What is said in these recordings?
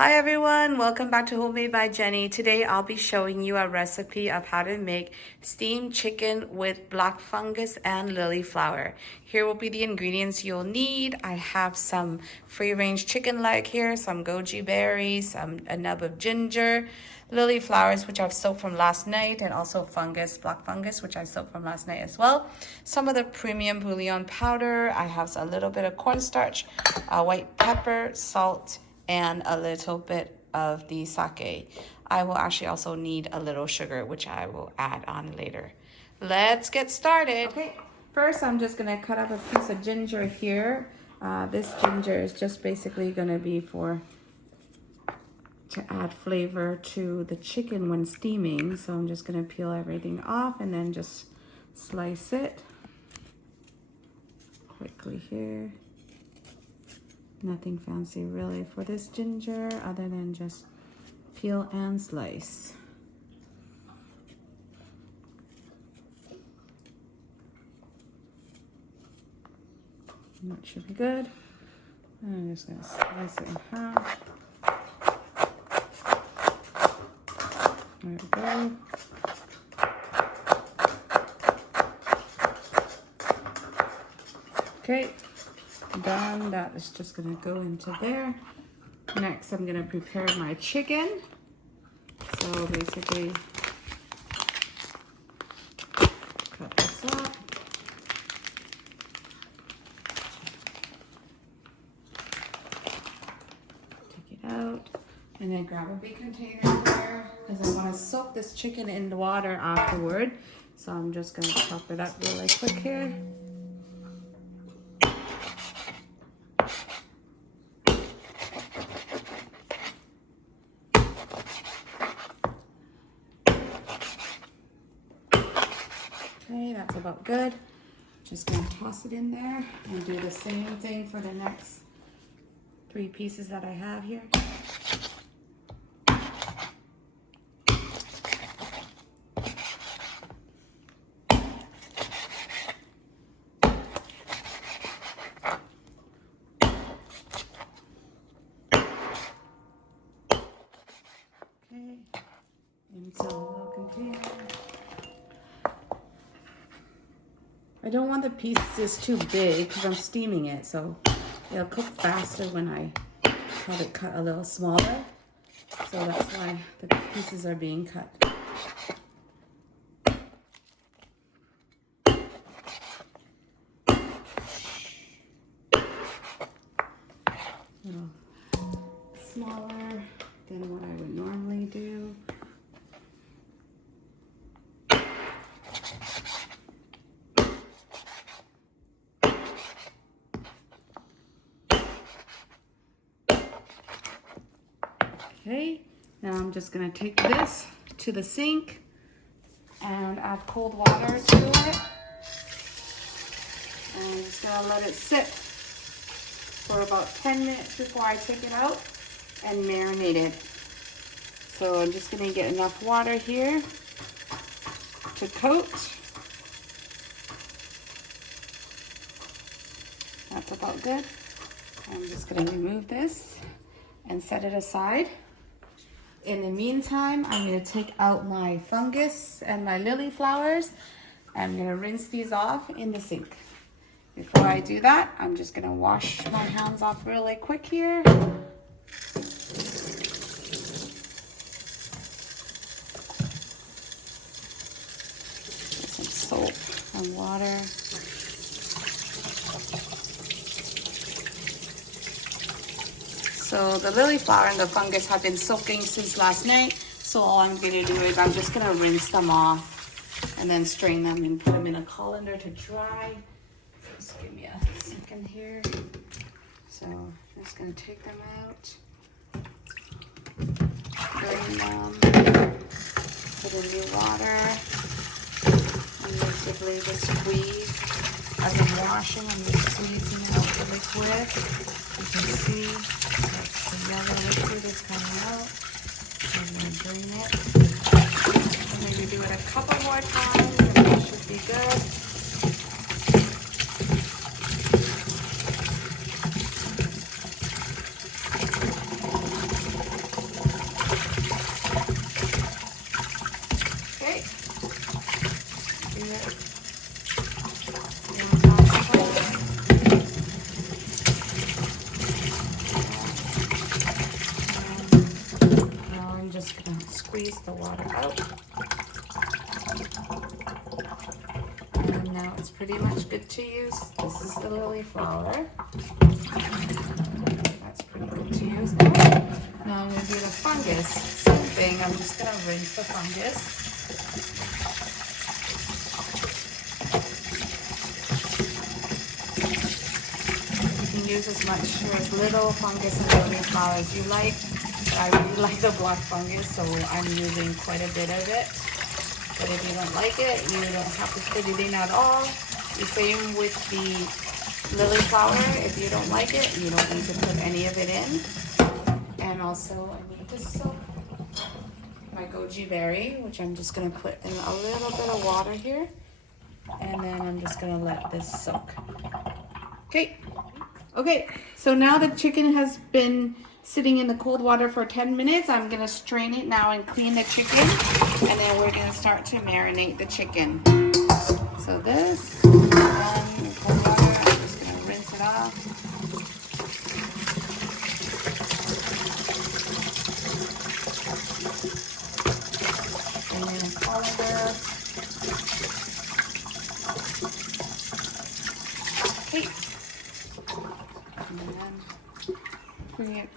Hi everyone, welcome back to Homemade by Jenny. Today I'll be showing you a recipe of how to make steamed chicken with black fungus and lily flower. Here will be the ingredients you'll need. I have some free-range chicken leg here, some goji berries, a nub of ginger, lily flowers which I've soaked from last night, and also fungus, black fungus, which I soaked from last night as well. Some of the premium bouillon powder. I have a little bit of cornstarch, white pepper, salt, and a little bit of the sake. I will actually also need a little sugar, which I will add on later. Let's get started. Okay, first I'm just gonna cut up a piece of ginger here. This ginger is just basically gonna be to add flavor to the chicken when steaming. So I'm just gonna peel everything off and then just slice it quickly here. Nothing fancy really for this ginger other than just peel and slice. That should be good. I'm just gonna slice it in half. There we go. Okay. Done. That is just gonna go into there. Next I'm gonna prepare my chicken. So basically cut this up. Take it out and then grab a big container there because I want to soak this chicken in the water afterward. So I'm just gonna chop it up really quick here. Okay, that's about good. Just gonna toss it in there and do the same thing for the next 3 pieces that I have here. Okay, into a little container. I don't want the pieces too big because I'm steaming it, so it'll cook faster when I have it cut a little smaller. So that's why the pieces are being cut. A little smaller than what I would normally do. Okay, now I'm just gonna take this to the sink and add cold water to it. And I'm just gonna let it sit for about 10 minutes before I take it out and marinate it. So I'm just gonna get enough water here to coat. That's about good. I'm just gonna remove this and set it aside. In the meantime, I'm going to take out my fungus and my lily flowers. I'm going to rinse these off in the sink. Before I do that, I'm just going to wash my hands off really quick here. Some soap and water. So the lily flower and the fungus have been soaking since last night. So all I'm gonna do is I'm just gonna rinse them off and then strain them and put them in a colander to dry. Just give me a second here. So I'm just gonna take them out, drain them, put in new water, and basically just squeeze. As I'm washing, I'm just squeezing out the liquid. You can see the yellow liquid is coming out. I'm going to drain it. And maybe do it a couple more times and that should be good. squeeze the water out. And now it's pretty much good to use. This is the lily flower. That's pretty good to use now. Now I'm going to do the fungus. Same thing, I'm just going to rinse the fungus. Use as much or as little fungus and lily flower as you like. I really like the black fungus, so I'm using quite a bit of it. But if you don't like it, you don't have to put it in at all. The same with the lily flower. If you don't like it, you don't need to put any of it in. And also, I need to soak my goji berry, which I'm just going to put in a little bit of water here. And then I'm just going to let this soak. Okay, so now the chicken has been sitting in the cold water for 10 minutes. I'm going to strain it now and clean the chicken. And then we're going to start to marinate the chicken. So this, cold water, I'm just going to rinse it off. And then colander. Okay. And then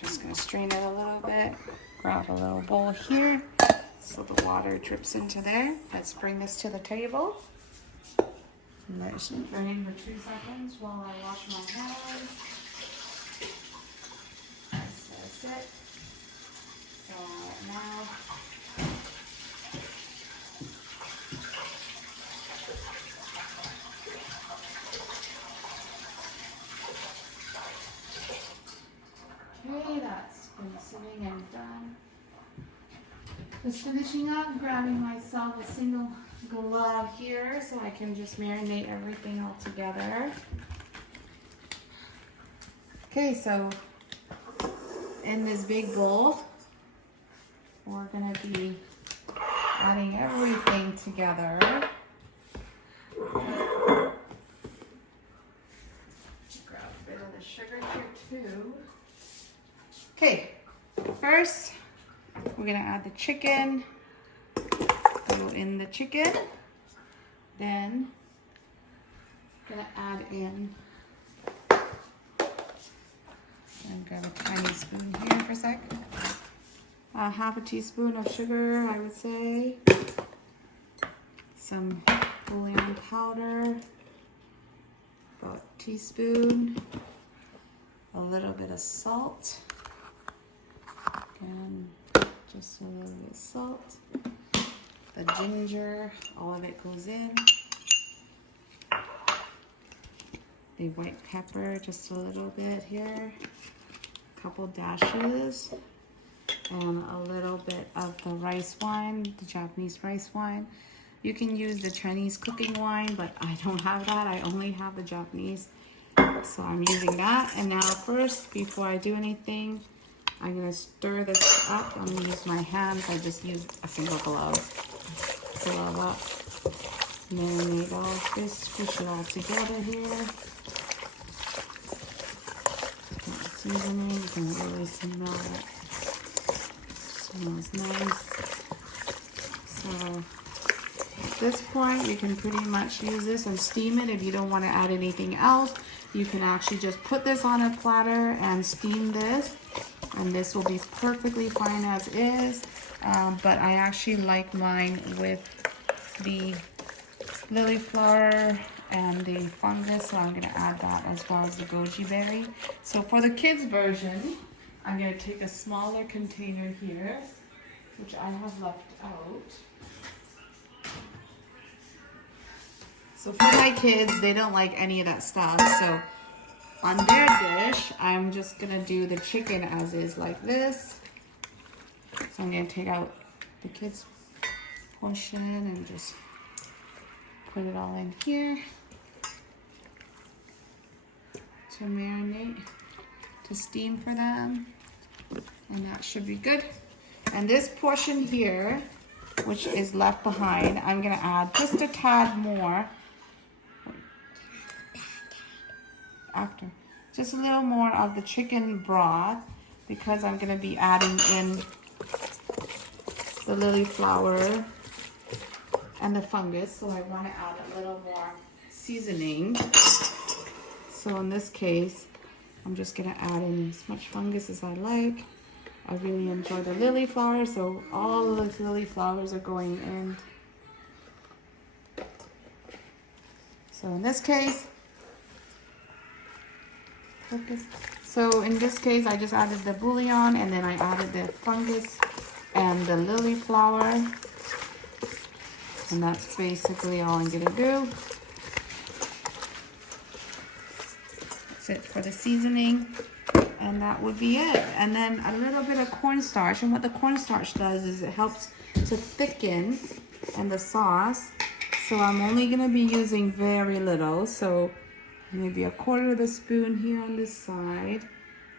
just going to strain it a little bit. Grab a little bowl here so the water drips into there. Let's bring this to the table. Let it drain for 2 seconds while I wash my hands. That's it. So now okay, that's been sitting and done. Just finishing up, grabbing myself a single glove here so I can just marinate everything all together. Okay, so in this big bowl, we're gonna be adding everything together. Grab a bit of the sugar here too. Okay, first we're gonna add the chicken. Go in the chicken. Then gonna add in. And grab a tiny spoon here for a sec. Half a teaspoon of sugar, I would say. Some bouillon powder. About a teaspoon. A little bit of salt. And just a little bit of salt. The ginger, all of it goes in. The white pepper, just a little bit here. A couple dashes. And a little bit of the rice wine, the Japanese rice wine. You can use the Chinese cooking wine, but I don't have that. I only have the Japanese. So I'm using that. And now first, before I do anything, I'm gonna stir this up. I'm gonna use my hands. I just used a single glove. Glove up. Marinate all this. Squish it all together here. Seasoning. You can really smell it. Smells nice. So at this point, you can pretty much use this and steam it. If you don't want to add anything else, you can actually just put this on a platter and steam this. And this will be perfectly fine as is. But I actually like mine with the lily flower and the fungus, so I'm going to add that as well as the goji berry. So for the kids version, I'm going to take a smaller container here, which I have left out. So for my kids, they don't like any of that stuff. So on their dish, I'm just going to do the chicken as is like this. So I'm going to take out the kids' portion and just put it all in here to marinate, to steam for them. And that should be good. And this portion here, which is left behind, I'm going to add just a tad more. After. Just a little more of the chicken broth because I'm going to be adding in the lily flower and the fungus, so I want to add a little more seasoning. So in this case, I'm just going to add in as much fungus as I like. I really enjoy the lily flower, so all of the lily flowers are going in. So in this case, I just added the bouillon, and then I added the fungus and the lily flower. And that's basically all I'm gonna do. That's it for the seasoning. And that would be it. And then a little bit of cornstarch. And what the cornstarch does is it helps to thicken in the sauce. So I'm only gonna be using very little. So maybe a quarter of a spoon here on this side.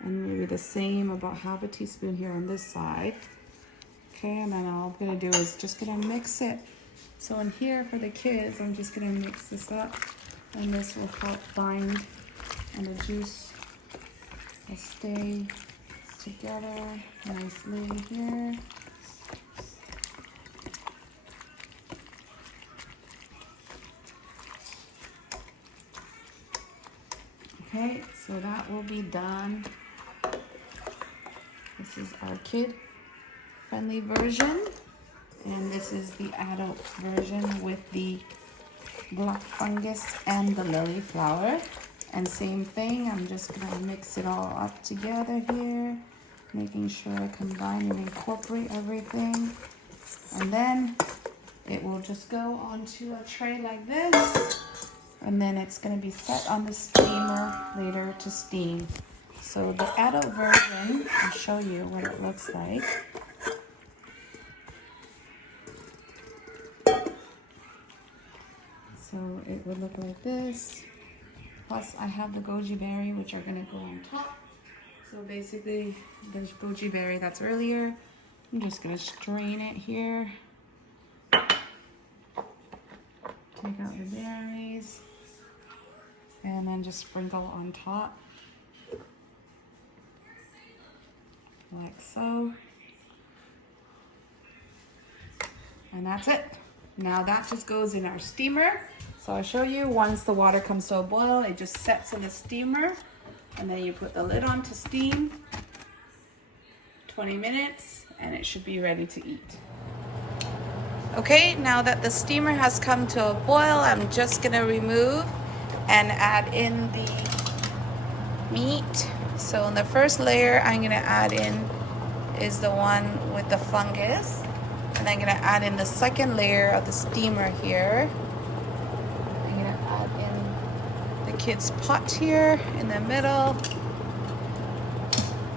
And maybe the same, about half a teaspoon here on this side. Okay, and then all I'm gonna do is just gonna mix it. So in here for the kids, I'm just gonna mix this up, and this will help bind, and the juice will stay together nicely here. Okay, so that will be done. This is our kid-friendly version. And this is the adult version with the black fungus and the lily flower. And same thing, I'm just gonna mix it all up together here, making sure I combine and incorporate everything. And then it will just go onto a tray like this. And then it's gonna be set on the steamer later to steam. So the adult version, I'll show you what it looks like. So it would look like this. Plus I have the goji berry, which are gonna go on top. So basically there's goji berry that's earlier. I'm just gonna strain it here. Take out the berries. And then just sprinkle on top. Like so. And that's it. Now that just goes in our steamer. So I'll show you, once the water comes to a boil, it just sets in the steamer, and then you put the lid on to steam, 20 minutes, and it should be ready to eat. Okay, now that the steamer has come to a boil, I'm just gonna remove and add in the meat. So in the first layer I'm gonna add in is the one with the fungus. And I'm gonna add in the second layer of the steamer here. I'm gonna add in the kids' pot here in the middle.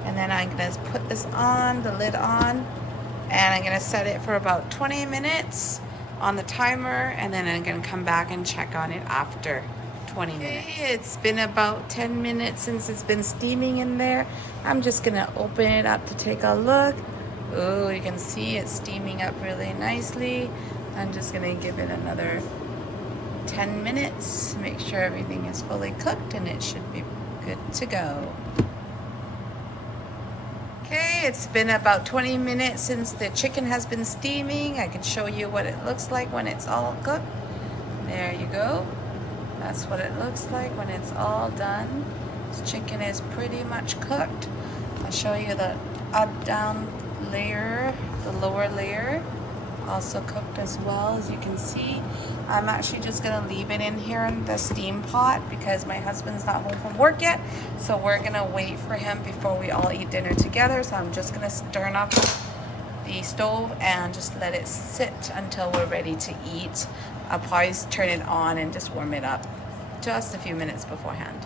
And then I'm gonna put this on, the lid on, and I'm gonna set it for about 20 minutes on the timer, and then I'm gonna come back and check on it after 20 minutes. Okay, it's been about 10 minutes since it's been steaming in there. I'm just gonna open it up to take a look. Oh, you can see it's steaming up really nicely. I'm just gonna give it another 10 minutes, make sure everything is fully cooked, and it should be good to go. Okay, it's been about 20 minutes since the chicken has been steaming. I can show you what it looks like when it's all cooked. There you go. That's what it looks like when it's all done. This chicken is pretty much cooked. I'll show you the up down layer, the lower layer, also cooked as well, as you can see. I'm actually just gonna leave it in here in the steam pot because my husband's not home from work yet, so we're gonna wait for him before we all eat dinner together. So I'm just gonna turn off the stove and just let it sit until we're ready to eat. I'll probably turn it on and just warm it up just a few minutes beforehand.